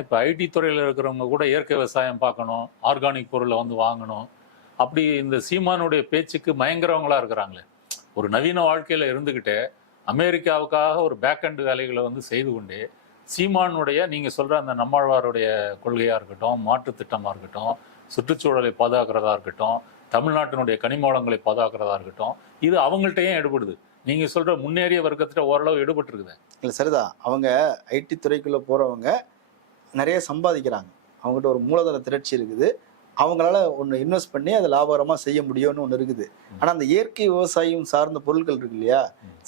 இப்போ ஐடி துறையில் இருக்கிறவங்க கூட இயற்கை விவசாயம் பார்க்கணும், ஆர்கானிக் பொருளை வந்து வாங்கணும். அப்படி இந்த சீமானுடைய பேச்சுக்கு மயங்குறவங்களா இருக்கிறாங்களே. ஒரு நவீன வாழ்க்கையில் இருந்துக்கிட்டே அமெரிக்காவுக்காக ஒரு பேக்கெண்ட் வேலைகளை வந்து செய்து கொண்டே சீமானுடைய நீங்கள் சொல்கிற அந்த நம்மாழ்வாருடைய கொள்கையாக இருக்கட்டும், மாற்றுத் திட்டமாக இருக்கட்டும், சுற்றுச்சூழலை பாதுகாக்கிறதா இருக்கட்டும், தமிழ்நாட்டினுடைய கனிம வளங்களை பாதுகாக்கிறதா இருக்கட்டும், இது அவங்கள்ட்ட ஏன் எடுபடுது? நீங்கள் சொல்கிற முன்னேறிய வர்க்கத்திட்ட ஓரளவு எடுபட்டுருக்குது. இல்லை சரிதான். அவங்க ஐடி துறைக்குள்ளே போகிறவங்க நிறைய சம்பாதிக்கிறாங்க. அவங்ககிட்ட ஒரு மூலதன திரட்சி இருக்குது. அவங்களால ஒன்று இன்வெஸ்ட் பண்ணி அதை லாபகரமாக செய்ய முடியும்னு ஒன்று இருக்குது. ஆனால் அந்த இயற்கை விவசாயம் சார்ந்த பொருட்கள் இருக்கு இல்லையா,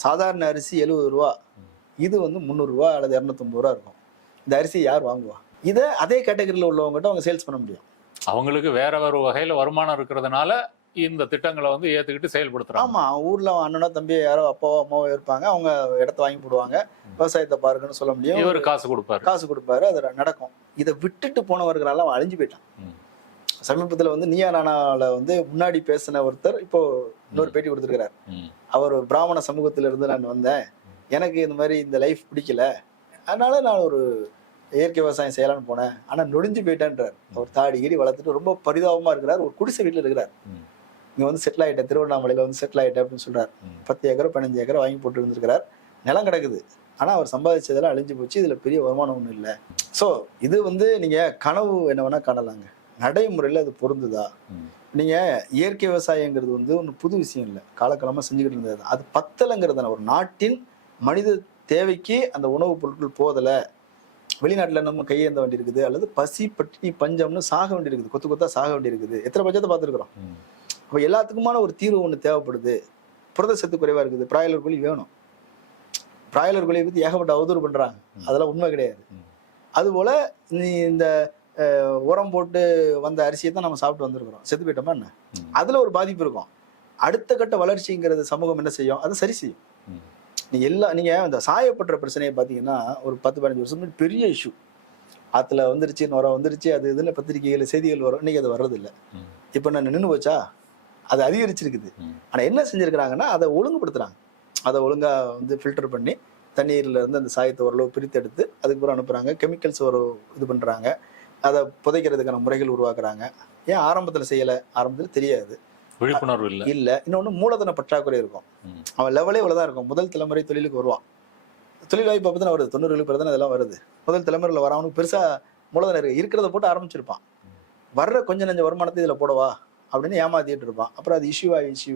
சாதாரண அரிசி 70 ரூபா, இது வந்து 300 ரூபா அல்லது 250 ரூபா இருக்கும். இந்த அரிசி யார் வாங்குவா? இதை அதே கேட்டகரியில் உள்ளவங்ககிட்ட அவங்க சேல்ஸ் பண்ண முடியும். அவங்களுக்கு வேற ஒரு வகையில் வருமானம் இருக்கிறதுனால இந்த திட்டங்களை வந்து ஏற்றுக்கிட்டு செயல்படுத்துறாங்க. ஆமாம், ஊரில் அண்ணனோ தம்பியோ யாரோ அப்பாவோ அம்மாவோ இருப்பாங்க, அவங்க இடத்த வாங்கி போடுவாங்க, விவசாயத்தை பாருங்கன்னு சொல்ல முடியும். இவர் காசு கொடுப்பாரு, அது நடக்கும். இதை விட்டுட்டு போனவர்களால் அவன் அழிஞ்சு போயிட்டான். சமீபத்தில் வந்து நீயா நானால வந்து முன்னாடி பேசின ஒருத்தர் இப்போ இன்னொரு பேட்டி கொடுத்துருக்கிறார். அவர் பிராமண சமூகத்திலிருந்து நான் வந்தேன், எனக்கு இந்த மாதிரி இந்த லைஃப் பிடிக்கல, அதனால நான் ஒரு இயற்கை விவசாயம் செய்யலான்னு போனேன், ஆனால் நொடிஞ்சு போயிட்டேன்றார். அவர் தாடி கீடி வளர்த்துட்டு ரொம்ப பரிதாபமாக இருக்கிறார். ஒரு குடிசை வீட்டில் இருக்கிறார். இங்கே வந்து செட்டில் ஆகிட்டேன், திருவண்ணாமலையில் வந்து செட்டில் ஆகிட்டேன் அப்படின்னு சொல்கிறார். 10 ஏக்கர் 15 ஏக்கர் வாங்கி போட்டு இருந்திருக்கிறார். நிலம் கிடக்குது, ஆனால் அவர் சம்பாதிச்சதெல்லாம் அழிஞ்சு போச்சு. இதில் பெரிய வருமானம் ஒன்றும் இல்லை. ஸோ இது வந்து நீங்கள் கனவு என்ன வேணால் காணலாங்க, நடைமுறையில் அது பொருந்துதா? நீங்கள் இயற்கை விவசாயங்கிறது வந்து ஒன்றும் புது விஷயம் இல்லை, காலக்காலமாக செஞ்சுக்கிட்டு இருந்தது. அது பத்தலைங்கிறதான ஒரு நாட்டின் மனித தேவைக்கு அந்த உணவுப் பொருட்கள் போதலை, வெளிநாட்டில் நம்ம கையேந்த வேண்டி இருக்குது, அல்லது பசி பட்டினி பஞ்சம்னு சாக வேண்டி இருக்குது, கொத்து கொத்தா சாக வேண்டி இருக்குது. எத்தனை பட்சத்தை பார்த்துருக்குறோம். அப்போ எல்லாத்துக்குமான ஒரு தீர்வு ஒன்று தேவைப்படுது. புரத சத்து குறைவாக இருக்குது, பிராய்லர் கோழி வேணும். பிராய்லர் கோழியை பற்றி ஏகப்பட்ட அவதூறு பண்ணுறாங்க, அதெல்லாம் உண்மை கிடையாது. அதுபோல் நீ இந்த உரம் போட்டு வந்த அரிசியை தான் நம்ம சாப்பிட்டு வந்திருக்கிறோம், செத்து போயிட்டோமா என்ன? அதில் ஒரு பாதிப்பு இருக்கும். அடுத்த கட்ட வளர்ச்சிங்கிறது சமூகம் என்ன செய்யும்? அதை சரி செய்யும். நீங்கள் இந்த சாயப்பட்ட பிரச்சனையை பார்த்தீங்கன்னா ஒரு 10-15 வருஷம் பெரிய இஷ்யூ. ஆற்றுல வந்துருச்சு, நுரம் வந்துருச்சு, அது இதில் பத்திரிகைகள் செய்திகள் வரும். இன்னைக்கு அது வர்றதில்லை. இப்போ நான் நின்று போச்சா? அது அதிகரிச்சிருக்குது. ஆனால் என்ன செஞ்சுருக்கிறாங்கன்னா அதை ஒழுங்குபடுத்துகிறாங்க. அதை ஒழுங்காக வந்து ஃபில்டர் பண்ணி தண்ணீரில் இருந்து அந்த சாயத்தை ஓரளவு பிரித்து எடுத்து அதுக்கப்புறம் அனுப்புகிறாங்க. கெமிக்கல்ஸ் ஒரு இது பண்ணுறாங்க, அதை புதைக்கிறதுக்கான முறைகள் உருவாக்குறாங்க. ஏன் ஆரம்பத்தில் செய்யலை? ஆரம்பத்தில் தெரியாது, விழிப்புணர்வு இல்லை. இன்னொன்று மூலதன பற்றாக்குறை இருக்கும். அவன் லெவலே இவ்வளோ தான் இருக்கும். முதல் தலைமுறை தொழிலுக்கு வருவான், தொழில் வாய்ப்பு அப்போ தான் வருது, 90% தான் இதெல்லாம் வருது. முதல் தலைமுறையில் வரவனுக்கு பெருசாக மூலதனம் இருக்கிறத போட்டு ஆரம்பிச்சிருப்பான். வர்ற கொஞ்சம் நஞ்ச வருமானத்தை இதில் போடவா அப்படின்னு ஏமாத்திட்டு இருப்பான். அப்புறம் அது இஷ்யூ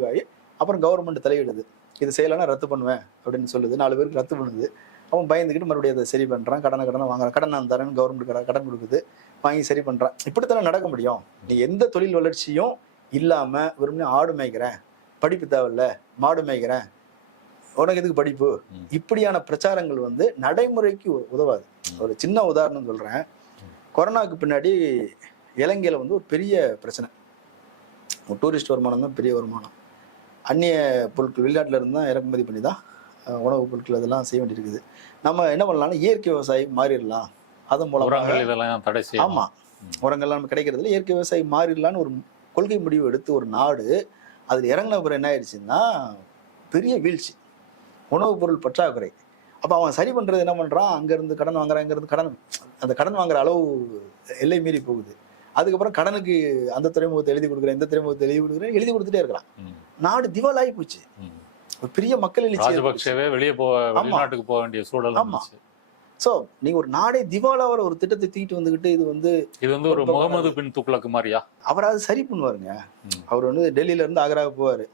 ஆகி அப்புறம் கவர்மெண்ட் தலையிடுது, இது செய்யலைன்னா ரத்து பண்ணுவேன் அப்படின்னு சொல்லுது. 4 பேருக்கு ரத்து பண்ணுது. அவன் பயந்துக்கிட்டு மறுபடியும் அதை சரி பண்ணுறான், கடனை வாங்குறான். கடன் நான் தரேன்னு கவர்மெண்ட் கடன் கொடுக்குது, வாங்கி சரி பண்ணுறான். இப்படித்தானே நடக்க முடியும்? நீ எந்த தொழில் வளர்ச்சியும் இல்லாமல் வெறுமனே ஆடு மேய்க்கிறேன், படிப்பு தேவையில்ல, மாடு மேய்க்கிறேன், உனக்கு எதுக்கு படிப்பு, இப்படியான பிரச்சாரங்கள் வந்து நடைமுறைக்கு உதவாது. ஒரு சின்ன உதாரணம் சொல்கிறேன். கொரோனாவுக்கு பின்னாடி இலங்கையில் வந்து ஒரு பெரிய பிரச்சனை. டூரிஸ்ட் வருமானம் தான் பெரிய வருமானம். அந்நிய பொருட்கள் வெளிநாட்டில் இருந்து தான் இறக்குமதி பண்ணி தான் உணவுப் பொருட்கள் அதெல்லாம் செய்ய வேண்டியிருக்குது. நம்ம என்ன பண்ணலாம்னா இயற்கை விவசாயம் மாறிடலாம், அதன் மூலமாக ஆமாம் உரங்கள்லாம் நம்ம கிடைக்கிறதுல இயற்கை விவசாயம் மாறிடலான்னு ஒரு கொள்கை முடிவு எடுத்து ஒரு நாடு அதில் இறங்கின பிறகு என்ன ஆயிடுச்சுன்னா பெரிய வீழ்ச்சி, உணவுப் பொருள் பற்றாக்குறை. அப்போ அவன் சரி பண்ணுறது என்ன பண்ணுறான்? அங்கேருந்து கடன் வாங்குறான், இங்கேருந்து அந்த கடன் வாங்குற அளவு எல்லை மீறி போகுது. அதுக்கப்புறம் கடனுக்கு அந்த துறைமுகத்தை எழுதி கொடுக்குறேன், இந்த துறைமுகத்தை எழுதி கொடுத்துட்டே இருக்கிறான். நாடு திவாலாகி போச்சு. ஒரு பெரிய மக்கள் எழுச்சி, வெளியே வெளிநாட்டுக்கு போக வேண்டிய சூழல். ஆமாம். ஸோ நீங்க ஒரு நாடே திவாலாவர ஒரு திட்டத்தை தூக்கிட்டு வந்துகிட்டு இது வந்து ஒரு முகமது பின் துக்ளக் மாதிரியா? அவராது சரி பண்ணுவாருங்க. அவர் வந்து டெல்லியில இருந்து ஆக்ராவுக்கு போவாரு,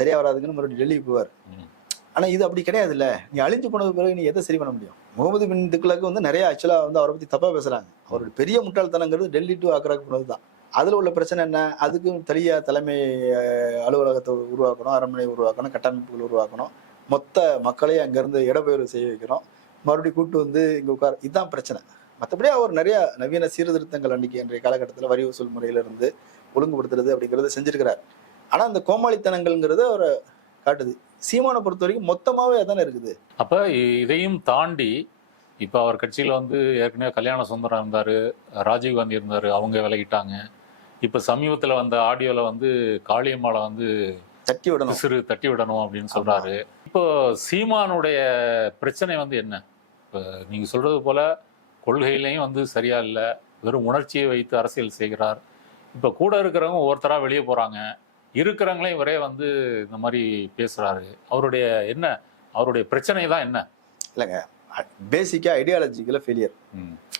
சரியா வராதுக்குன்னு மறுபடியும் டெல்லிக்கு போவார். ஆனா இது அப்படி கிடையாது இல்ல. நீ அழிஞ்சு போனது பிறகு நீ எதை சரி பண்ண முடியும்? முகமது பின் துக்ளக் வந்து நிறைய ஆக்சுவலா வந்து அவரை பத்தி தப்பா பேசுறாங்க. அவருடைய பெரிய முட்டாள்தனங்கிறது டெல்லி டு ஆக்ராவுக்கு போனது தான். அதுல உள்ள பிரச்சனை என்ன? அதுக்கு தலைமை அலுவலகத்தை உருவாக்கணும், அரண்மனை உருவாக்கணும், கட்டமைப்புகள் உருவாக்கணும், மொத்த மக்களையும் அங்கிருந்து இடப்பெயர்வு செய்ய வைக்கணும், மறுபடியும் கூட்டு வந்து இங்கே உட்கார். இதுதான் பிரச்சனை. மற்றபடி அவர் நிறைய நவீன சீர்திருத்தங்கள் அன்றைக்கி இன்றைய காலகட்டத்தில் வரி வசூல் முறையிலிருந்து ஒழுங்குபடுத்துறது அப்படிங்கிறத செஞ்சிருக்கிறார். ஆனால் அந்த கோமாளித்தனங்கள்ங்கிறது அவரை காட்டுது. சீமானை பொறுத்த வரைக்கும் மொத்தமாகவே அதானே இருக்குது. அப்போ இதையும் தாண்டி இப்போ அவர் கட்சியில் வந்து ஏற்கனவே கல்யாண சுந்தரம் இருந்தார், ராஜீவ்காந்தி இருந்தார், அவங்க விலகிட்டாங்க. இப்போ சமீபத்தில் வந்த ஆடியோவில் வந்து காளியம்மாளை வந்து தட்டி விடணும் அப்படின்னு சொல்றாரு. இப்போ சீமானுடைய பிரச்சனை வந்து என்ன? இப்போ நீங்க சொல்றது போல கொள்கையிலையும் வந்து சரியா இல்லை, வெறும் உணர்ச்சியை வைத்து அரசியல் செய்கிறார். இப்போ கூட இருக்கிறவங்க ஒவ்வொருத்தரா வெளியே போறாங்க, இருக்கிறவங்களையும் இவரே வந்து இந்த மாதிரி பேசுறாரு. அவருடைய பிரச்சனை தான் என்ன? இல்லைங்க, பேசிக்கா ஐடியாலஜிக்கல ஃபெயிலியர்.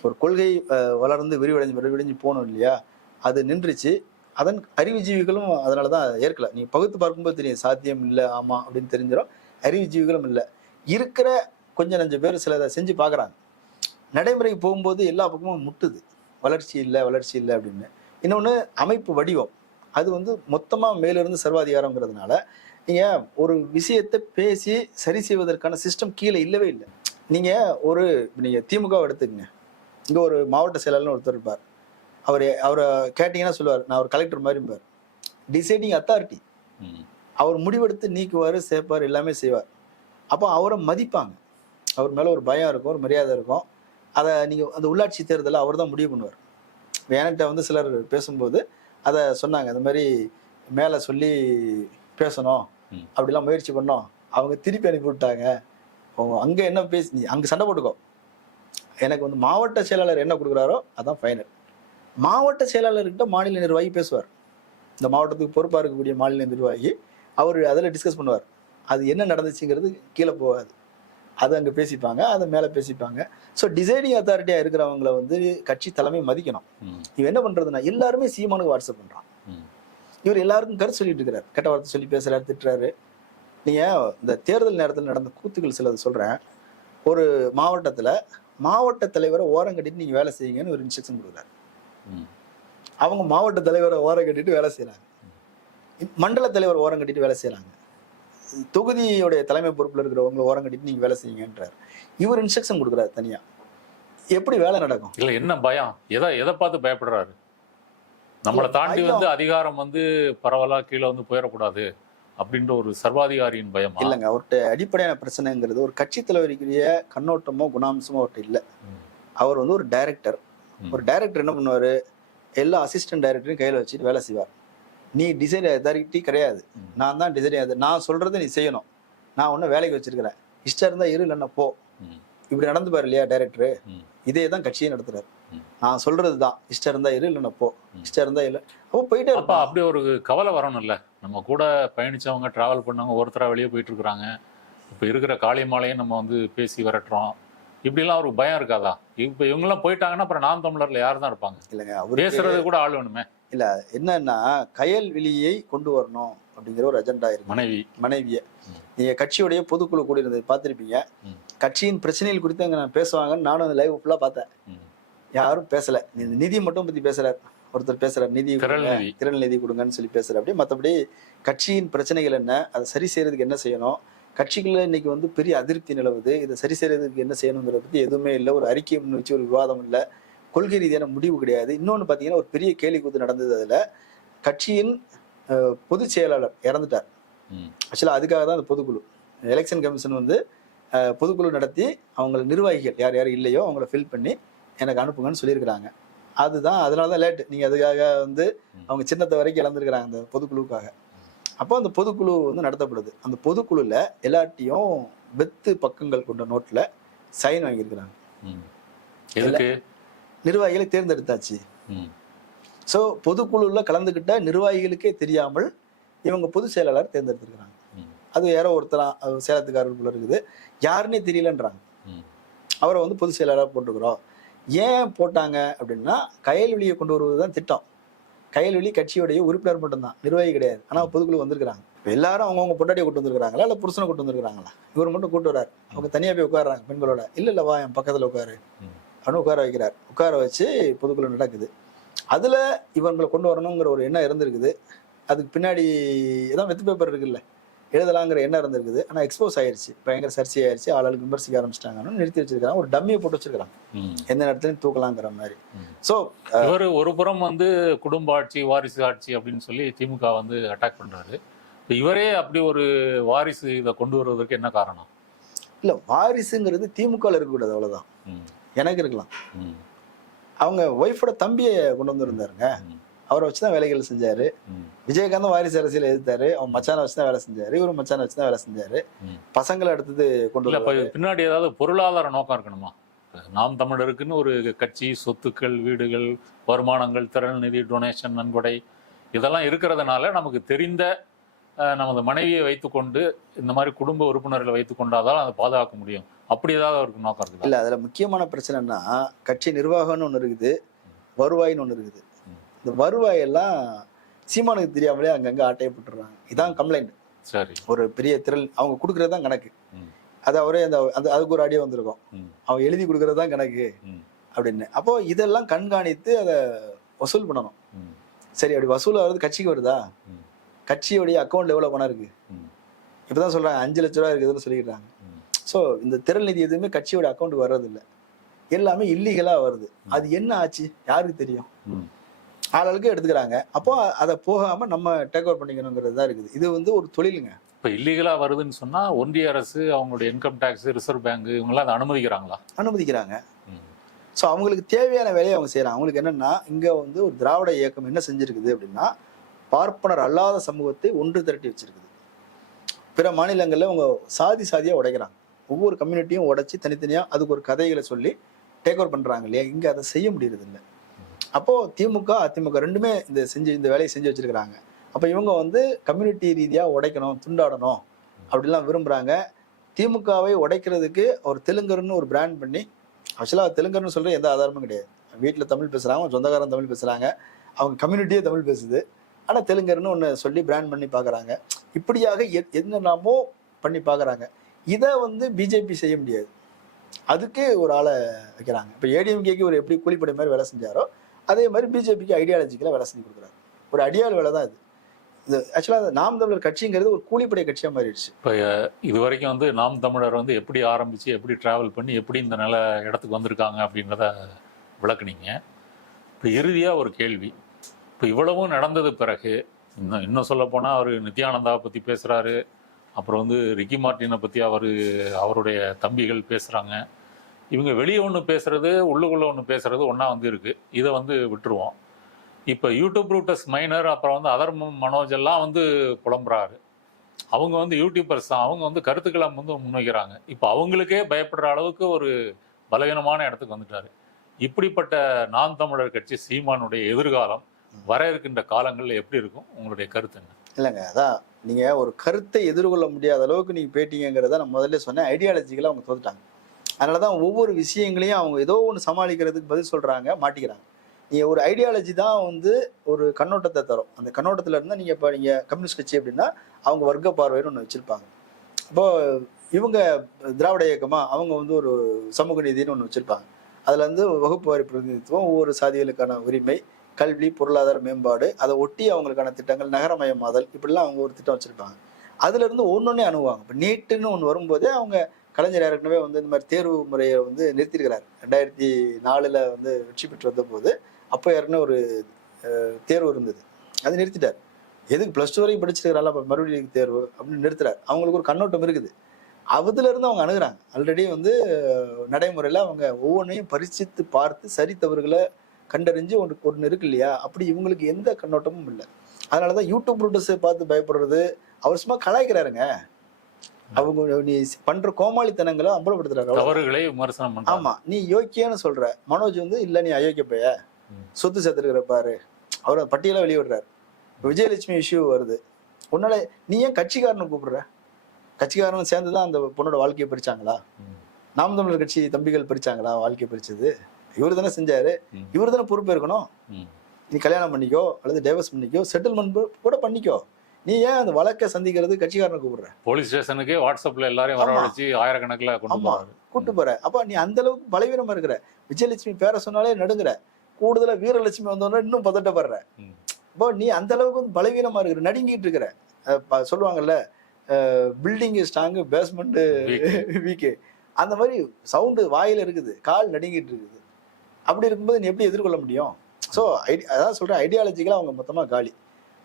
ஒரு கொள்கை வளர்ந்து விரிவடைஞ்சு போகணும் இல்லையா, அது நின்றுச்சு. அதன் அறிவுஜீவிகளும் அதனால தான் ஏற்கல. நீங்க பகுத்து பார்க்கும்போது தெரியும், சாத்தியம் இல்லை ஆமா அப்படின்னு தெரிஞ்சிடும். அறிவுஜீவிகளும் இல்லை, இருக்கிற கொஞ்சம் நஞ்ச பேர் சிலதை செஞ்சு பார்க்குறாங்க. நடைமுறைக்கு போகும்போது எல்லா பக்கமும் முட்டுது, வளர்ச்சி இல்லை அப்படின்னு. இன்னொன்று அமைப்பு வடிவம், அது வந்து மொத்தமாக மேலிருந்து சர்வாதிகாரங்கிறதுனால நீங்கள் ஒரு விஷயத்தை பேசி சரி செய்வதற்கான சிஸ்டம் கீழே இல்லவே இல்லை. நீங்கள் திமுகவை எடுத்துக்கங்க. இங்கே ஒரு மாவட்ட செயலாளர்னு ஒருத்தர் இருப்பார். அவரை கேட்டிங்கன்னா சொல்லுவார், நான் ஒரு கலெக்டர் மாதிரி இருப்பார். Deciding authority. அவர் முடிவெடுத்து நீக்குவார், சேர்ப்பார், எல்லாமே செய்வார். அப்போ அவரை மதிப்பாங்க. அவர் மேலே ஒரு பயம் இருக்கும், ஒரு மரியாதை இருக்கும். அதை நீங்கள் அந்த உள்ளாட்சி தேர்தலில் அவர் தான் முடிவு பண்ணுவார். என்கிட்ட வந்து சிலர் பேசும்போது அதை சொன்னாங்க, அந்த மாதிரி மேலே சொல்லி பேசணும் அப்படிலாம் முயற்சி பண்ணோம், அவங்க திருப்பி அனுப்பி விட்டாங்க. அங்கே என்ன பேசி அங்கே சண்டை போட்டுக்கோ, எனக்கு வந்து மாவட்ட செயலாளர் என்ன கொடுக்குறாரோ அதான் ஃபைனல். மாவட்ட செயலாளர்கிட்ட மாநில நிர்வாகி பேசுவார். இந்த மாவட்டத்துக்கு பொறுப்பாக இருக்கக்கூடிய மாநில நிர்வாகி அவர் அதில் டிஸ்கஸ் பண்ணுவார். அது என்ன நடந்துச்சுங்கிறது கீழே போகாது, அது அங்கே பேசிப்பாங்க, அதை மேலே பேசிப்பாங்க. ஸோ டிசைடிங் அத்தாரிட்டியாக இருக்கிறவங்கள வந்து கட்சி தலைமை மதிக்கணும். இவன் என்ன பண்ணுறதுன்னா, எல்லாருமே சீமானுக்கு வாட்ஸ்அப் பண்ணுறான். இவர் எல்லாருக்கும் கருத்து சொல்லிட்டு இருக்கிறார், கெட்ட வார்த்தை சொல்லி பேசுகிறாரு, திட்டுறாரு. நீங்கள் இந்த தேர்தல் நேரத்தில் நடந்த கூத்துக்கள் சிலது சொல்கிறேன். ஒரு மாவட்டத்தில் மாவட்ட தலைவரை ஓரம் கட்டிட்டு நீங்கள் வேலை செய்யுங்கன்னு ஒரு இன்ஸ்ட்ரக்ஷன் கொடுக்குறாரு. அவங்க மாவட்ட தலைவரை ஓரம் கட்டிட்டு வேலை செய்கிறாங்க, மண்டல தலைவர் ஓரம் கட்டிட்டு வேலை செய்கிறாங்க, தொகுதியோடைய தலைமை பொறுப்பில் இருக்கிறவங்க ஓரம் கட்டிட்டு நீங்கள் வேலை செய்யுங்கன்றார். இவர் இன்ஸ்ட்ரக்ஷன் கொடுக்குறாரு தனியாக. எப்படி வேலை நடக்கும்? இல்லை, என்ன பயம்? எதை பார்த்து பயப்படுறாரு? நம்மளை தாண்டி வந்து அதிகாரம் வந்து பரவலா கீழே வந்து போயிடக்கூடாது அப்படின்ற ஒரு சர்வாதிகாரியின் பயம் இல்லைங்க. அவர்கிட்ட அடிப்படையான பிரச்சனைங்கிறது ஒரு கட்சி தலைவருக்குரிய கண்ணோட்டமோ குணாம்சமோ அவர்கிட்ட இல்லை. அவர் வந்து ஒரு டைரக்டர். ஒரு டைரக்டர் என்ன பண்ணுவார், எல்லா அசிஸ்டன்ட் டைரக்டரையும் கையில் வச்சுட்டு வேலை செய்வார். நீ டிசைட் அத்தாரிட்டி கிடையாது, நான் தான் டிசைட், நான் சொல்றதை நீ செய்யணும், நான் ஒன்றும் வேலைக்கு வச்சிருக்கிறேன், இஷ்டம் இருந்தா இரு இல்லைன்னா போ. இப்படி நடந்து பாரு இல்லையா டைரக்டரு, இதே தான் கட்சியை நடத்துறாரு. நான் சொல்றது தான், இஷ்டம் இருந்தா இரு இல்லைன்னா போ, இஷ்டம் இருந்தா இல்லை, அப்போ போயிட்டே இருப்பா. அப்படி ஒரு கவலை வரணும் இல்லை? நம்ம கூட பயணிச்சவங்க, டிராவல் பண்ணவங்க ஒருத்தரா வெளியே போயிட்டு இருக்கிறாங்க. இப்போ இருக்கிற காளி மாலையும் நம்ம வந்து பேசி விரட்டுறோம், இப்படிலாம் ஒரு பயம் இருக்காதா? இப்போ இவங்கெல்லாம் போயிட்டாங்கன்னா அப்புறம் நாம் தமிழர்ல யார் தான் இருப்பாங்க? இல்லைங்க, பேசுறது கூட ஆள் வேணுமே. இல்ல என்னன்னா, கயல்விழியை கொண்டு வரணும் அப்படிங்கிற ஒரு அஜெண்டா இருக்கு. மனைவியை நீங்க கட்சியுடைய பொதுக்குழு கூடி இருந்தது பார்த்திருப்பீங்க. கட்சியின் பிரச்சனைகள் குறித்து அங்க நான் பேசுவாங்கன்னு நானும் அந்த லைவ் ஃபுல்லா பார்த்தேன். யாரும் பேசல. நிதி மட்டும் பத்தி பேசுறாரு ஒருத்தர், பேசுறாரு நிதி, திறன் நிதி கொடுங்கன்னு சொல்லி பேசுறாரு. அப்படி மற்றபடி கட்சியின் பிரச்சனைகள் என்ன, அதை சரி செய்யறதுக்கு என்ன செய்யணும், கட்சிக்குள்ள இன்னைக்கு வந்து பெரிய அதிருப்தி நிலவுது, இதை சரி செய்யறதுக்கு என்ன செய்யணுங்கிறத பத்தி எதுவுமே இல்லை. ஒரு அறிக்கையை முன் வச்சு ஒரு விவாதம் இல்லை, கொள்கை ரீதியான முடிவு கிடையாது. இன்னொன்று பார்த்தீங்கன்னா, ஒரு பெரிய கேலி கூத்து நடந்தது. அதில் கட்சியின் பொதுச் செயலாளர் இறந்துட்டார். ஆக்சுவலாக அதுக்காக தான் அந்த பொதுக்குழு, எலெக்ஷன் கமிஷன் வந்து பொதுக்குழு நடத்தி அவங்க நிர்வாகிகள் யார் யார் இல்லையோ அவங்கள ஃபில் பண்ணி எனக்கு அனுப்புங்கன்னு சொல்லியிருக்கிறாங்க. அதுதான், அதனால தான் லேட்டு. நீங்கள் அதுக்காக வந்து அவங்க சின்னத்தை வரைக்கும் இழந்திருக்கிறாங்க அந்த பொதுக்குழுவுக்காக. அப்போ அந்த பொதுக்குழு வந்து நடத்தப்படுது. அந்த பொதுக்குழுவில் எல்லாட்டையும் வெத்து பக்கங்கள் கொண்ட நோட்டில் சைன் வாங்கியிருக்கிறாங்க. நிர்வாகிகளை தேர்ந்தெடுத்தாச்சு. ஸோ பொதுக்குழுவில் கலந்துக்கிட்ட நிர்வாகிகளுக்கே தெரியாமல் இவங்க பொதுச் செயலாளர் தேர்ந்தெடுத்திருக்கிறாங்க. அது யாரோ ஒருத்தரா சேலத்துக்காரர் போல இருக்குது, யாருன்னே தெரியலன்றாங்க. அவரை வந்து பொதுச் செயலாளராக போட்டுக்கிறோம். ஏன் போட்டாங்க அப்படின்னா, கயல்வெளியை கொண்டு வருவது தான் திட்டம். கயல்வெளி கட்சியுடைய உறுப்பினர் மட்டும்தான், நிர்வாகி கிடையாது. ஆனால் பொதுக்குழு வந்திருக்கிறாங்க. எல்லாரும் அவங்கவுங்க பொண்டாட்டியை கூட்டு வந்திருக்கிறாங்களா இல்லை புருஷனை கூட்டு வந்திருக்கிறாங்களா? இவர் மட்டும் கூட்டு வர்றாரு. அவங்க தனியாக போய் உட்காடுறாங்க பெண்களோட. இல்லை வா என் பக்கத்தில் உட்காரு அப்படின்னு உட்கார வைக்கிறார். உட்கார வச்சு பொதுக்குழு நடக்குது. அதில் இவங்களை கொண்டு வரணுங்கிற ஒரு எண்ணம் இருந்திருக்குது. அதுக்கு பின்னாடி ஏதாவது வெத்து பேப்பர் இருக்குல்ல, எழுதலாங்கிற எண்ணம் இருந்திருக்குது. ஆனால் எக்ஸ்போஸ் ஆயிடுச்சு, பயங்கர சர்ச்சை ஆயிடுச்சு, ஆளுக்கு விமர்சிக்க ஆரம்பிச்சிட்டாங்கன்னு நிறுத்தி வச்சிருக்காங்க. ஒரு டம்மியை போட்டு வச்சிருக்காங்க, எந்த நேரத்துலையும் தூக்கலாங்கிற மாதிரி. ஸோ இவர் ஒரு புறம் வந்து குடும்ப ஆட்சி, வாரிசு ஆட்சி அப்படின்னு சொல்லி திமுக வந்து அட்டாக் பண்றாரு. இவரே அப்படி ஒரு வாரிசு இதை கொண்டு வருவதற்கு என்ன காரணம்? இல்லை, வாரிசுங்கிறது திமுகவில் இருக்கக்கூடாது, அவ்வளோதான். எனக்கு இருக்கலாம். அவங்க ஒய்ஃபோட தம்பியை கொண்டு வந்துருந்தாருங்க, அவரை வச்சுதான் வேலைகள் செஞ்சாரு. விஜயகாந்தும் வாரிசு அரசியல் எதிர்த்தாரு, அவன் மச்சானை வச்சுதான் வேலை செஞ்சாரு, இவரும் மச்சானை வச்சுதான் வேலை செஞ்சாரு. பசங்களை அடுத்தது கொண்டு பின்னாடி ஏதாவது பொருளாதார நோக்கம் இருக்கணுமா? நாம் தமிழருக்குன்னு ஒரு கட்சி, சொத்துக்கள், வீடுகள், வருமானங்கள், திறன் நிதி, டொனேஷன், நன்கொடை இதெல்லாம் இருக்கிறதுனால நமக்கு தெரிந்த நமது மனைவியை வைத்துக்கொண்டு இந்த மாதிரி குடும்ப உறுப்பினர்களை வைத்துக்கொண்டாதான் அதை பாதுகாக்க முடியும். அப்படி ஏதாவது அவருக்கு நோக்கம் இருக்குது? இல்ல, அதுல முக்கியமான பிரச்சனைன்னா கட்சி நிர்வாகம்னு ஒண்ணு இருக்குது, வருவாய்னு ஒண்ணு இருக்குது. இந்த வருவாய் எல்லாம் சீமானுக்கு தெரியாமலே அங்கங்க ஆட்டையப்பட்டுறாங்க. இதான் கம்ப்ளைண்ட். சரி, ஒரு பெரிய திரள் அவங்க கொடுக்கறதுதான் கணக்கு. அது அவரே அந்த அதுக்கு ஒரு ஆடியோ வந்திருக்கும், அவங்க எழுதி கொடுக்கறதுதான் கணக்கு அப்படின்னு. அப்போ இதெல்லாம் கண்காணித்து அதை வசூல் பண்ணணும். சரி, அப்படி வசூல் ஆகுறது கட்சிக்கு வருதா? கட்சியோடைய அக்கௌண்ட்ல எவ்வளவு பணம் இருக்கு? இப்பதான் சொல்றாங்க 5 லட்ச ரூபா இருக்குதுன்னு சொல்லிடுறாங்க. ஸோ இந்த திரள் நிதி எதுவுமே கட்சியோட அக்கௌண்ட் வர்றது இல்லை, எல்லாமே இல்லீகலா வருது. அது என்ன ஆச்சு யாருக்கு தெரியும்? ஆளுக்கு எடுத்துக்கிறாங்க. அப்போ அதை போகாம நம்ம டேக் ஓவர் பண்ணிக்கணுங்கிறது தான் இருக்குது. இது வந்து ஒரு தொழிலுங்க. இப்போ இல்லீகலா வருதுன்னு சொன்னா ஒன்றிய அரசு அவங்களுடைய இன்கம் டாக்ஸ், ரிசர்வ் பேங்க் இவங்கெல்லாம் அதை அனுமதிக்கிறாங்களா? அனுமதிக்கிறாங்க. ஸோ அவங்களுக்கு தேவையான வேலையை அவங்க செய்யறாங்க. அவங்களுக்கு என்னன்னா, இங்க வந்து ஒரு திராவிட இயக்கம் என்ன செஞ்சிருக்குது அப்படின்னா, பார்ப்பனர் அல்லாத சமூகத்தை ஒன்று திரட்டி வச்சிருக்குது. பிற மாநிலங்கள்ல அவங்க சாதியா உடைக்கிறாங்க. ஒவ்வொரு கம்யூனிட்டியும் உடைச்சி தனித்தனியா அதுக்கு ஒரு கதைகளை சொல்லி டேக் ஓவர் பண்றாங்க இல்லையா? இங்க அதை செய்ய முடியறது இல்லை. அப்போ திமுக, அதிமுக ரெண்டுமே இந்த வேலையை செஞ்சு வச்சிருக்கிறாங்க. அப்ப இவங்க வந்து கம்யூனிட்டி ரீதியா உடைக்கணும், துண்டாடணும் அப்படிலாம் விரும்புறாங்க. திமுகவை உடைக்கிறதுக்கு ஒரு தெலுங்கர்னு ஒரு பிராண்ட் பண்ணி, ஆக்சுவலா தெலுங்கர்னு சொல்ற எந்த ஆதாரமும் கிடையாது. வீட்டுல தமிழ் பேசுறாங்க, சொந்தக்காரன் தமிழ் பேசுறாங்க, அவங்க கம்யூனிட்டியே தமிழ் பேசுது. ஆனா தெலுங்கர்னு ஒண்ணு சொல்லி பிராண்ட் பண்ணி பாக்குறாங்க. இப்படியாக என்னெல்லாமோ பண்ணி பாக்குறாங்க. இதை வந்து பிஜேபி செய்ய முடியாது. அதுக்கு ஒரு ஆளை வைக்கிறாங்க. இப்போ ஏடிஎம்கேக்கு ஒரு எப்படி கூலிப்படை மாதிரி வேலை செஞ்சாரோ அதே மாதிரி பிஜேபிக்கு ஐடியாலஜிக்கலாக வேலை செஞ்சு கொடுக்குறாரு. ஒரு அடியாள் வேலை தான் இது. இது ஆக்சுவலாக நாம் தமிழர் கட்சிங்கிறது ஒரு கூலிப்படை கட்சியாக மாறிடுச்சு. இப்போ இது வரைக்கும் வந்து நாம் தமிழர் வந்து எப்படி ஆரம்பித்து, எப்படி ட்ராவல் பண்ணி, எப்படி இந்த நல்ல இடத்துக்கு வந்திருக்காங்க அப்படின்றத விளக்குனீங்க. இப்போ இறுதியாக ஒரு கேள்வி. இப்போ இவ்வளவும் நடந்தது பிறகு இன்னும் சொல்ல போனால் அவர் நித்யானந்தாவை பற்றி பேசுகிறாரு, அப்புறம் வந்து ரிக்கி மார்ட்டினை பற்றி அவருடைய தம்பிகள் பேசுகிறாங்க. இவங்க வெளியே ஒன்று பேசுறது, உள்ளுக்குள்ளே ஒன்று பேசுறது ஒன்றா வந்து இருக்குது. இதை வந்து விட்டுருவோம். இப்போ யூடியூப் ரூட்டஸ் மைனர், அப்புறம் வந்து அதர் மனோஜ் எல்லாம் வந்து புலம்புறாரு. அவங்க வந்து யூடியூபர்ஸ் தான், அவங்க வந்து கருத்துக்களை வந்து முன்வைக்கிறாங்க. இப்போ அவங்களுக்கே பயப்படுற அளவுக்கு ஒரு பலவீனமான இடத்துக்கு வந்துட்டாரு. இப்படிப்பட்ட நாம் தமிழர் கட்சி சீமானுடைய எதிர்காலம் வர இருக்கின்ற காலங்களில் எப்படி இருக்கும்? உங்களுடைய கருத்து என்ன? இல்லைங்க, அதான் நீங்க ஒரு கருத்தை எதிர்கொள்ள முடியாத அளவுக்கு நீங்க போயிட்டீங்கிறத நான் முதல்ல சொன்னேன். ஐடியாலஜிக்கலாக அவங்க தோத்துட்டாங்க. அதனாலதான் ஒவ்வொரு விஷயங்களையும் அவங்க ஏதோ ஒன்று சமாளிக்கிறதுக்கு பதில் சொல்றாங்க, மாட்டிக்கிறாங்க. நீங்க ஒரு ஐடியாலஜி தான் வந்து ஒரு கண்ணோட்டத்தை தரும். அந்த கண்ணோட்டத்துல இருந்தா நீங்க இப்போ நீங்க கம்யூனிஸ்ட் கட்சி அப்படின்னா அவங்க வர்க்க பார்வைன்னு ஒன்று வச்சிருப்பாங்க. இப்போ இவங்க திராவிட இயக்கமா அவங்க வந்து ஒரு சமூக நீதினு ஒன்று வச்சிருப்பாங்க. அதுல இருந்து வகுப்பு வாரி பிரதிநிதித்துவம், ஒவ்வொரு சாதிகளுக்கான உரிமை, கல்வி, பொருளாதார மேம்பாடு, அதை ஒட்டி அவங்களுக்கான திட்டங்கள், நகரமயமாதல், இப்படிலாம் அவங்க ஒரு திட்டம் வச்சிருப்பாங்க. அதுல இருந்து ஒன்னொன்னே அணுகுவாங்க. இப்போ நீட்டுன்னு ஒன்று வரும்போதே அவங்க கலைஞர் ஏற்கனவே வந்து இந்த மாதிரி தேர்வு முறையை வந்து நிறுத்திருக்கிறார். 2004 வந்து வெற்றி பெற்று வந்த போது அப்போ ஏற்கனவே ஒரு தேர்வு இருந்தது, அது நிறுத்திட்டார். எதுக்கு +2 வரைக்கும் படிச்சிருக்கிறாள், அப்போ மறுபடியும் தேர்வு அப்படின்னு நிறுத்துறாரு. அவங்களுக்கு ஒரு கண்ணோட்டம் இருக்குது, அதுல இருந்து அவங்க அணுகுறாங்க. ஆல்ரெடி வந்து நடைமுறையில அவங்க ஒவ்வொன்றையும் பரிசித்து பார்த்து சரி தவறுகளை கண்டறிஞ்சு ஒன்று இருக்கு இல்லையா? அப்படி இவங்களுக்கு எந்த கண்ணோட்டமும் இல்லை. அதனாலதான் யூடியூப் ரூட்டர்ஸை பார்த்து பயப்படுறது. அவர் சும்மா கலாய்க்கிறாருங்க. அவங்க நீ பண்ற கோமாளித்தனங்களை அம்பலப்படுத்துறாரு, தவறுகளை விமர்சனம் பண்றாங்க. ஆமா, நீ யோக்கியன்னு சொல்ற, மனோஜ் வந்து இல்ல நீ அயோக்கிய பைய, சொத்து சேர்த்துருக்கிற பாரு, அவர் பட்டியலா வெளியே விடுறாரு. விஜயலட்சுமி இஷ்யூ வருது, உன்னால நீ ஏன் கட்சிக்காரனை கூப்பிடுற? கட்சிக்காரன் சேர்ந்துதான் அந்த பொண்ணோட வாழ்க்கையை பிரிச்சாங்களா? நாம் தமிழர் கட்சி தம்பிகள் பிரிச்சாங்களா வாழ்க்கையை பிரிச்சது? இவரு தானே செஞ்சாரு, இவரு தானே பொறுப்பு இருக்கணும். நீ கல்யாணம் பண்ணிக்கோ அல்லது டைவர்ஸ் பண்ணிக்கோ, செட்டில்மெண்ட் கூட பண்ணிக்கோ. நீ ஏன் அந்த வழக்கை சந்திக்கிறது கட்சிக்காரனை கூப்பிடுற? போலீஸ் ஸ்டேஷனுக்கு வாட்ஸ்அப்ல எல்லாரையும் வரவழைச்சு ஆயிரக்கணக்கில் கூட்டு போற. அப்ப நீ அந்த அளவுக்கு பலவீனமா இருக்கிற. விஜயலட்சுமி பேரை சொன்னாலே நடுங்குற, கூடுதலா வீரலட்சுமி வந்தோன்னா இன்னும் பதட்டப்படுற. இப்போ நீ அந்த அளவுக்கு வந்து பலவீனமா இருக்கிற, நடுங்கிட்டு இருக்கிற. சொல்லுவாங்கல்ல, பில்டிங் ஸ்ட்ராங்கு, பேஸ்மெண்ட் வீக்கு, அந்த மாதிரி சவுண்டு வாயில இருக்குது, கால் நடுங்கிட்டு இருக்குது. அப்படி இருக்கும்போது நீ எப்படி எதிர்கொள்ள முடியும்? ஸோ அதான் சொல்றேன், ஐடியாலஜிக்கலா அவங்க மொத்தமா காலி.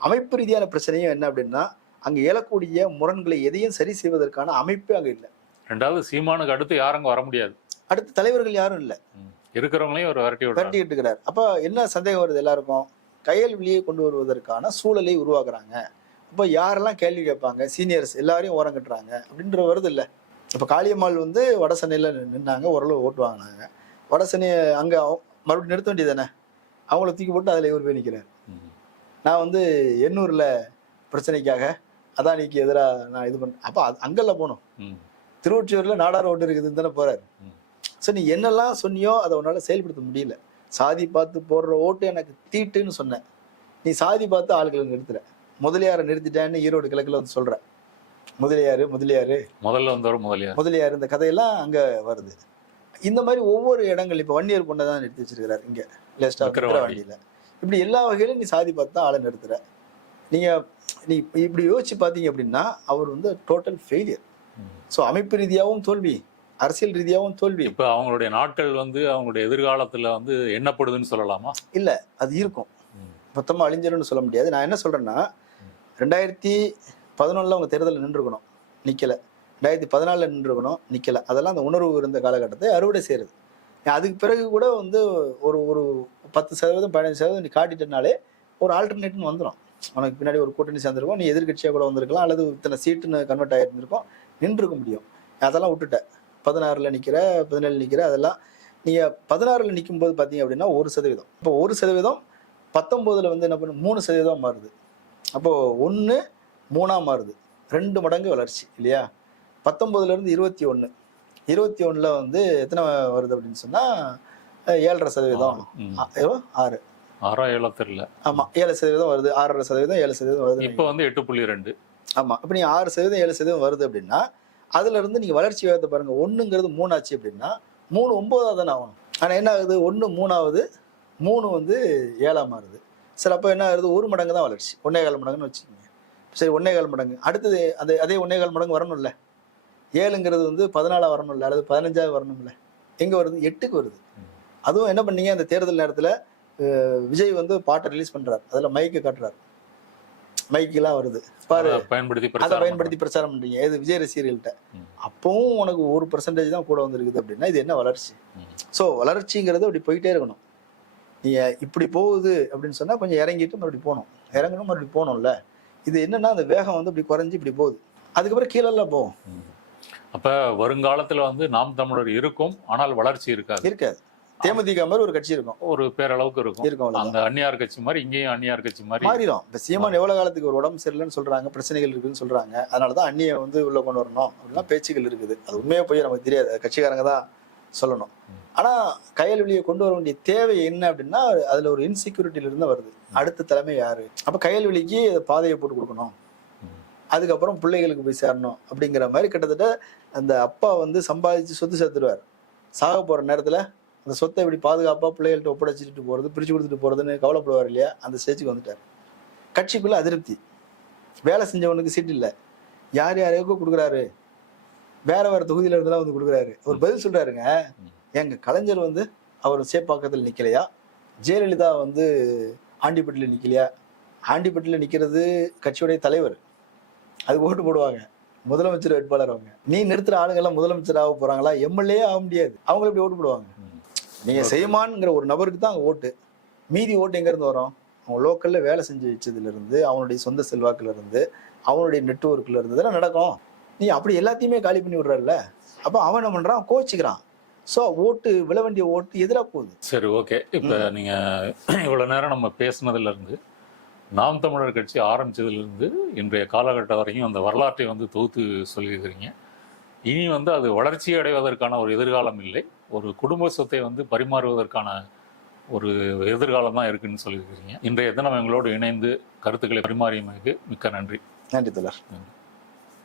அமைப்பு ரீதியான பிரச்சனையும் என்ன அப்படின்னா, அங்க எழக்கூடிய முரண்களை எதையும் சரி செய்வதற்கான அமைப்பே அங்க இல்லை. ரெண்டாவது, சீமானுக்கு அடுத்து யாரும் வர முடியாது. அடுத்த தலைவர்கள் யாரும் இல்லை, இருக்கிறவங்களையும் ஒரு விரட்டிட்டு இருக்கிறார். அப்ப என்ன சந்தேகம் வருது எல்லாருக்கும்? கையல் வெளியே கொண்டு வருவதற்கான சூழலை உருவாக்குறாங்க. அப்போ யாரெல்லாம் கேள்வி கேட்பாங்க? சீனியர்ஸ் எல்லாரையும் ஓரம் கட்டுறாங்க அப்படின்ற வருது இல்லை. இப்போ காளியம்மாள் வந்து வட சென்னையில் நின்னாங்க, ஓரளவு ஓட்டு வாங்கினாங்க. வடசென்னை அங்க மறுபடியும் நிறுத்த வேண்டியதானே, அவங்கள தூக்கி போட்டு அதுல இவர் போய் நிற்கிறார். நான் வந்து எண்ணூர்ல பிரச்சனைக்காக அதானிக்கு எதிராக நான் இது பண்ண, அப்ப அங்கெல்லாம் போகணும். திருவொற்றியூர்ல நாடார் ஓட்டு இருக்குதுன்னு தானே போறாரு. ஸோ நீ என்னெல்லாம் சொன்னியோ அதை உன்னால செயல்படுத்த முடியல. சாதி பார்த்து போடுற ஓட்டு எனக்கு தீட்டுன்னு சொன்னேன், நீ சாதி பார்த்து ஆளுகளை நிறுத்துற. முதலியாரை நிறுத்திட்டேன்னு ஈரோடு கிழக்குல வந்து சொல்ற. முதலியாரு முதல்ல வந்தவர் முதலியார் இந்த கதையெல்லாம் அங்க வருது. இந்த மாதிரி ஒவ்வொரு இடங்கள் இப்ப வன்னியர் பொண்ணை தான் நிறுத்தி வச்சிருக்கிறாரு இங்க லேஸ்டா விக்கிரவாண்டியில. இப்படி எல்லா வகையிலும் நீ சாதி பார்த்து தான் ஆளை நிறுத்துற. நீ இப்படி யோசிச்சு பார்த்தீங்க அப்படின்னா அவர் வந்து டோட்டல் ஃபெயிலியர். ஸோ அமைப்பு ரீதியாகவும் தோல்வி, அரசியல் ரீதியாகவும் தோல்வி. இப்போ அவங்களுடைய நாட்கள் வந்து அவங்களுடைய எதிர்காலத்துல வந்து எண்ணப்படுதுன்னு சொல்லலாமா? இல்ல, அது இருக்கும், மொத்தமா அழிஞ்சிரும்னு சொல்ல முடியாது. நான் என்ன சொல்றேன்னா 2011 அவங்க தேர்தலில் நின்றுக்கணும், நிக்கல. 2014 நின்றுக்கணும், நிக்கல. அதெல்லாம் அந்த உணர்வு இருந்த காலகட்டத்தை அறுவடை செய்யறது. அதுக்கு பிறகு கூட வந்து ஒரு ஒரு 10% 15% நீ காட்டிட்டனாலே ஒரு ஆல்டர்னேட்னு வந்துடும். உனக்கு பின்னாடி ஒரு கூட்டணி சேர்ந்துருக்கும், நீ எதிர்கட்சியாக கூட வந்திருக்கலாம், அல்லது இத்தனை சீட்டுன்னு கன்வெர்ட் ஆகிருந்திருக்கும், நின்றுக்க முடியும். அதெல்லாம் விட்டுட்டேன். 16 நிற்கிற, 17 நிற்கிற, அதெல்லாம் நீங்கள் 16 நிற்கும் போது பார்த்தீங்க அப்படின்னா 1%. இப்போ 1% 19 வந்து என்ன பண்ணு 3% மாறுது. அப்போது 1 3 மாறுது, 2 மடங்கு வளர்ச்சி இல்லையா? 19 21, 21 வந்து எத்தனை வருது அப்படின்னு சொன்னால் 7.5%, 6 தெரியல. ஆமா 7% வருது, 6.5%, 7% வருது. இப்போ வந்து 8.2. ஆமா, இப்போ நீங்க 6%, 7% வருது அப்படின்னா அதுல இருந்து நீங்க வளர்ச்சி வேகத்தை பாருங்க. 1ங்கிறது 3 ஆச்சு அப்படின்னா 3 9 தானே ஆகணும். ஆனா என்ன ஆகுது, 1 3 ஆகுது, 3 வந்து 7 மாறுது. சரி, அப்போ என்ன ஆகுது, 1 மடங்கு தான் வளர்ச்சி, 1.25 மடங்குன்னு வச்சுக்கோங்க. சரி, 1.25 மடங்கு. அடுத்தது அதே 1.25 மடங்கு வரணும்ல. 7ங்கிறது வந்து 14 வரணும்ல, அல்லது 15 வரணும்ல. எங்க வருது, 8க்கு வருது. அதுவும் என்ன பண்ணீங்க, அந்த தேர்தல் நேரத்துல விஜய் வந்து பாட்டை ரிலீஸ் பண்றாரு, அதுல மைக்கு காட்டுறாரு, மைக்கெல்லாம் வருது பாரு, அதை பயன்படுத்தி பிரச்சாரம் பண்றீங்க எது விஜய் ரசிகர்கள்ட்ட. அப்பவும் உனக்கு 1% தான் கூட வந்திருக்குது அப்படின்னா இது என்ன வளர்ச்சி? ஸோ வளர்ச்சிங்கிறது அப்படி போயிட்டே இருக்கணும். நீங்க இப்படி போகுது அப்படின்னு சொன்னா கொஞ்சம் இறங்கிட்டு மறுபடியும் போகணும், இறங்கணும் மறுபடியும் போகணும்ல. இது என்னன்னா அந்த வேகம் வந்து இப்படி குறைஞ்சி இப்படி போகுது, அதுக்கப்புறம் கீழெல்லாம் போகும். அப்ப வருங்காலத்துல வந்து நாம் தமிழர் இருக்கும், ஆனால் வளர்ச்சி இருக்காது. தேமுதிக மாதிரி ஒரு கட்சி இருக்கும், ஒரு பேரளவுக்கு இருக்கும். அந்த அந்நியார் கட்சி மாதிரி இங்கேயும் அந்நியார் கட்சி மாதிரி மாறிடும். இப்ப சீமான் எவ்வளவு காலத்துக்கு ஒரு உடம்பு சரியில்லைன்னு சொல்றாங்க, பிரச்சனைகள் இருக்குன்னு சொல்றாங்க, அதனாலதான் அந்நிய வந்து உள்ள கொண்டு வரணும் அப்படின்னா பேச்சுகள் இருக்குது. அது உண்மையா போய் நமக்கு தெரியாது, கட்சிக்காரங்க தான் சொல்லணும். ஆனா கையல்வெளியை கொண்டு வர வேண்டிய தேவை என்ன அப்படின்னா அதுல ஒரு இன்செக்யூரிட்டில இருந்து வருது. அடுத்த தலைமை யாரு? அப்ப கையல்வெளிக்கு பாதையை போட்டு கொடுக்கணும், அதுக்கப்புறம் பிள்ளைகளுக்கு போய் சேரணும் அப்படிங்கிற மாதிரி. கிட்டத்தட்ட அந்த அப்பா வந்து சம்பாதிச்சு சொத்து சேர்த்துடுவார், சாக போற நேரத்துல அந்த சொத்தை இப்படி பாதுகாப்பா பிள்ளைகள்கிட்ட ஒப்படைச்சிட்டு போறது, பிரிச்சு கொடுத்துட்டு போறதுன்னு கவலைப்படுவார் இல்லையா? அந்த ஸ்டேஜுக்கு வந்துட்டார். கட்சிக்குள்ள அதிருப்தி, வேலை செஞ்சவனுக்கு சீட் இல்லை, யார் யாரையோ கொடுக்குறாரு, வேற தொகுதியில இருந்தெல்லாம் வந்து கொடுக்குறாரு. ஒரு பதில் சொல்றாருங்க, எங்க கலைஞர் வந்து அவர் சேப்பாக்கத்தில் நிக்கலையா, ஜெயலலிதா வந்து ஆண்டிப்பட்டியில் நிக்கலையா? ஆண்டிப்பட்டியில் நிக்கிறது கட்சியுடைய தலைவர், அது ஓட்டு போடுவாங்க, முதலமைச்சர் வேட்பாளர். அவங்க நீ நிறுத்துற ஆளுங்கெல்லாம் முதலமைச்சர் ஆக போறாங்களா? எம்எல்ஏ ஆக முடியாது, அவங்க எப்படி ஓட்டு போடுவாங்க? நீங்க செய்மான்ங்கிற ஒரு நபருக்கு தான் அங்க ஓட்டு, மீதி ஓட்டு எங்க இருந்து வரும்? அவன் லோக்கல்ல வேலை செஞ்சு வச்சதுல இருந்து, அவனுடைய சொந்த செல்வாக்குல இருந்து, அவனுடைய நெட்வொர்க்ல இருந்து தானே நடக்கும். நீ அப்படி எல்லாத்தையுமே காலி பண்ணி விடுறல்ல, அப்ப அவன் என்ன பண்றான், கோச்சிக்கிறான். ஸோ ஓட்டு விழ வேண்டிய ஓட்டு எதிராக போகுது. சரி, ஓகே. இப்போ நீங்க இவ்வளவு நேரம் நம்ம பேசுனதுல இருந்து நாம் தமிழர் கட்சி ஆரம்பிச்சதுலேருந்து இன்றைய காலகட்டம் வரைக்கும் அந்த வரலாற்றை வந்து தொகுத்து சொல்லியிருக்கிறீங்க. இனி வந்து அது வளர்ச்சி அடைவதற்கான ஒரு எதிர்காலம் இல்லை, ஒரு குடும்ப சொத்தை வந்து பரிமாறுவதற்கான ஒரு எதிர்காலம் தான் இருக்குன்னு சொல்லியிருக்கிறீங்க. இன்றைய தினம் எங்களோடு இணைந்து கருத்துக்களை பரிமாறியமைக்கு மிக்க நன்றி. நன்றி தோழர்.